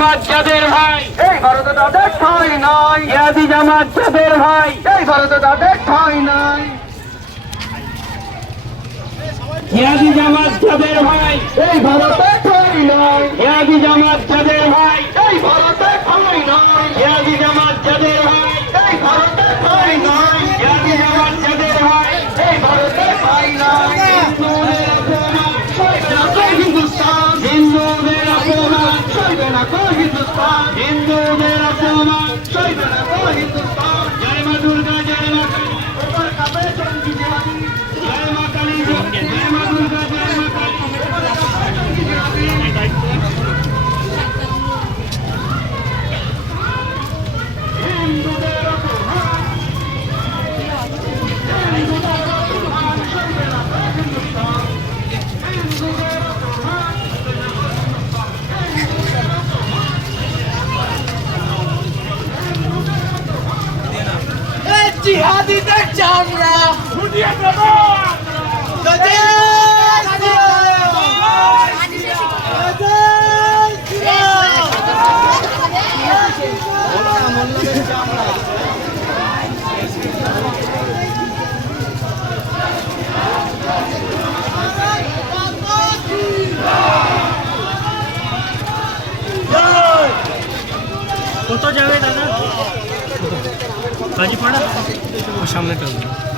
জামাত যাদের ভাই, এই ভারতে তাদের ঠাঁই নাই। জিহাদি জামাত যাদের ভাই, এই ভারতে তাদের ঠাঁই নাই। জিহাদি জামাত যাদের ভাই, এই ভারতে ঠাঁই নাই। জিহাদি জামাত যাদের ভাই, এই ভারতে ঠাঁই নাই। জিহাদি জামাত যাদের ভাই, এই ভারতে ঠাঁই নাই। জিহাদি জামাত যাদের ভাই, এই ভারতে ঠাঁই নাই। হিন্দুদের অপমান সইবে না কো হিন্দুস্তান। হিন্দুদের অপমান সইবে না কো হিন্দুস্তান। জয় মা দুর্গা, জয় মা কালী, ওপর কাঁপে জঙ্গি জিহাদি। জয় মা কালী, জয় মা দুর্গা, জয় মা কালী। হিন্দুদের অপমান। হিন্দুদের অপমান সইবে না কো হিন্দুস্তান। হিন্দুদের অপমান। জিহাদিদের চামড়া ফুটিয়ে দেবো। কত যাবে দাদা? কাজীপাড়া ও সামনেটা হয়ে যাক।